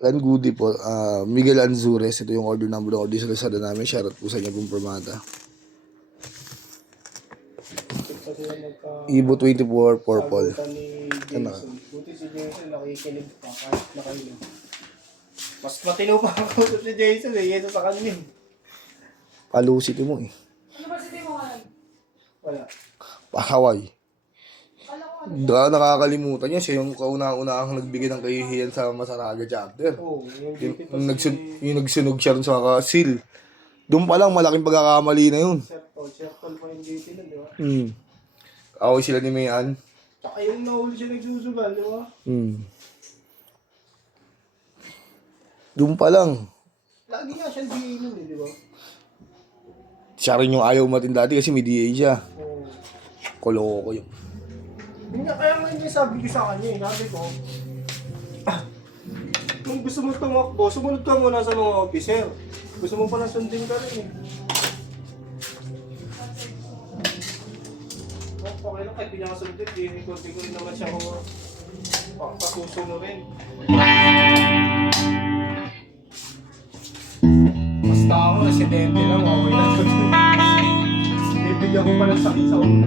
Goody po, Miguel Anzures, ito yung order number ng order sa Lazada namin. Shoutout po sa inyo pong Permata. Ibo 24 purple. Sagutan ni Jason. Buti si Jason nakikinig pa kahit nakainom. Mas matino pa ako si Jason eh. Yeso sa kanya. Palusiti mo eh. Ano ba sabi mo ngayon? Wala. Pakaway. Alam ko ano. Nakakalimutan niya. Siya yung kauna-unahang nagbigay ng kahihiyan sa Masaraga chapter. Oo. Yung nagsunog siya rin sa seal. Doon pa lang, malaking pagkakamali na yun. Sertol pa yung JT nun, di ba? Away sila ni Mayan. Tsaka yung nahuli siya nagsusugal, di ba? Doon pa lang. Lagi nga siya DA nun eh, di ba? Siya rin yung ayaw matin dati kasi may DA siya. Oo. Koloko yun. Hindi nga, kaya nga yung sabi ko sa kanya eh. Sabi ko, kung gusto mo tumakbo, sumunod ka muna sa mga officer. Gusto mo pala sundin ka rin eh. Okay lang, kahit di niya kasundin, konti ko rin naman siya kung patuso mo rin. Basta ako, residente lang, okay lang ko dun. Bibigyan ko pa ng sakit sa ulo.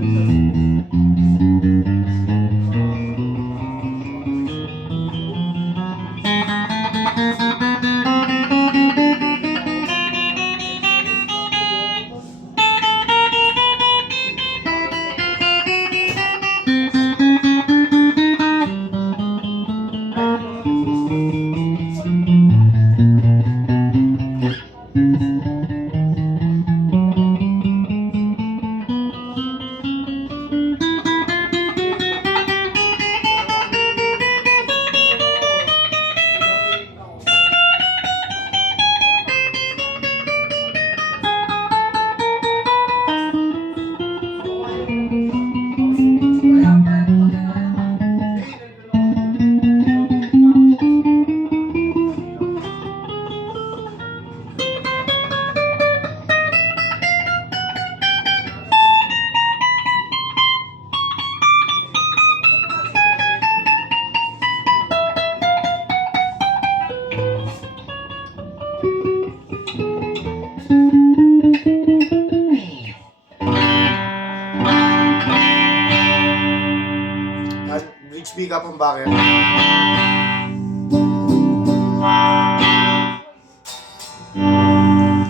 Bridge pick up ang bakit.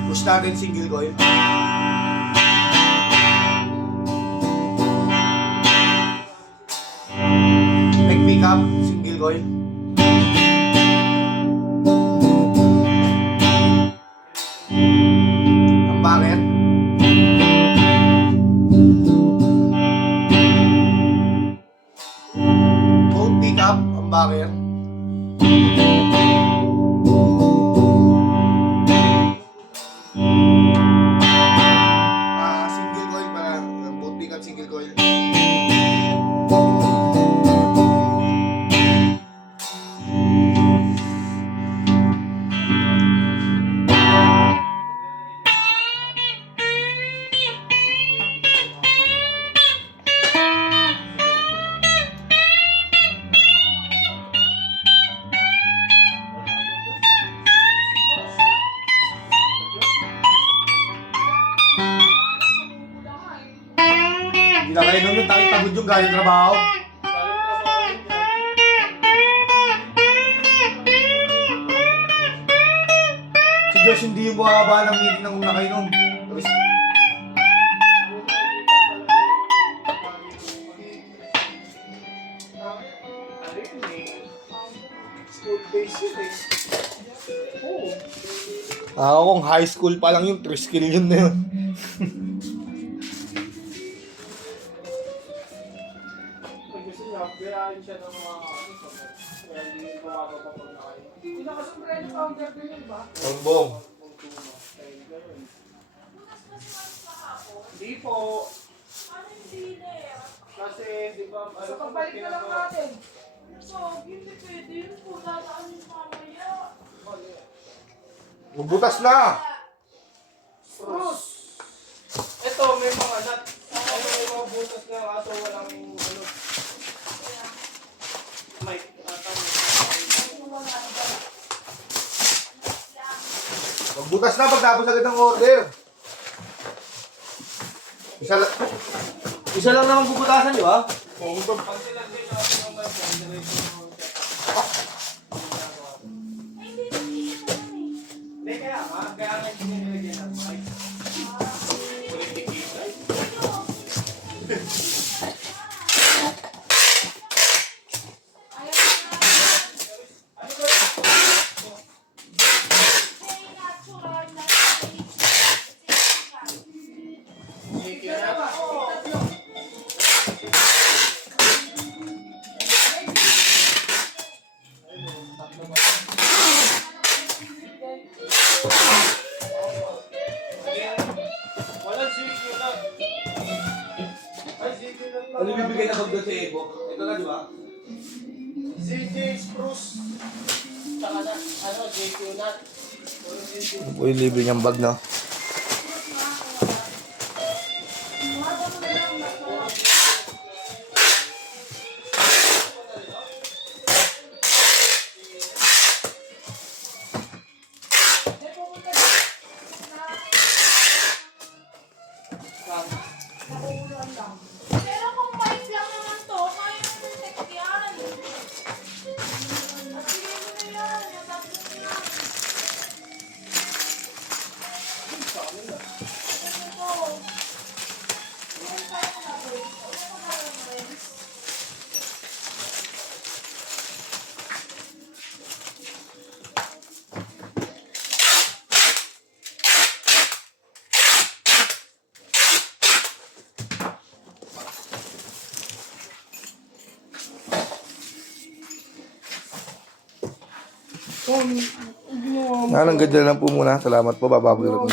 Push natin single coil. Neck pick up, single coil. Ang bakit. Both pick up, ang bakit. Single coil pala. Both pick up, single coil. Hindi na kayo nung takit-tagod yung galing trabaho. Si Josh hindi yung bumaba ng meeting nang una kayo nung. School base yun eh. Oo. Ako kung high school pa lang yung 3 skill yun na yun. Gusto niya, birahin siya ng mga kaya hindi bumaba pa pag nakain. Hindi nakasombrero powder din yun ba? Bongbong. Hindi po. Ano hindi na eh? Kasi, di ba, So pagbalik na lang natin. So, hindi pwede yun po. Dadaan yung mamaya. Magbutas na! Spruce! Ito, may mga nut. May mga butas na kaso walang ano. May Magbutas na pagtapos agad ng order. Isa lang naman bubutasan, di ba? Pag sila din natin ng mga hindi kaya kaya nga hindi nilagyan ng mic. Walang sige lang. Ay, sige lang lang. Ano bibigay na pagdating sa Ego? Ito na, di ba? ZJ Spruce. Saka na, JQ Nut. Ito po yung libre niyang bag na. Pero kung bike lang naman to, kaya mo na check yan. At sige mo na yan, yung tatlo yan. Ano to? Ilan tayo na to? Ano pa tayo na rin? Ang ganda lang po muna. Salamat po, bababalik.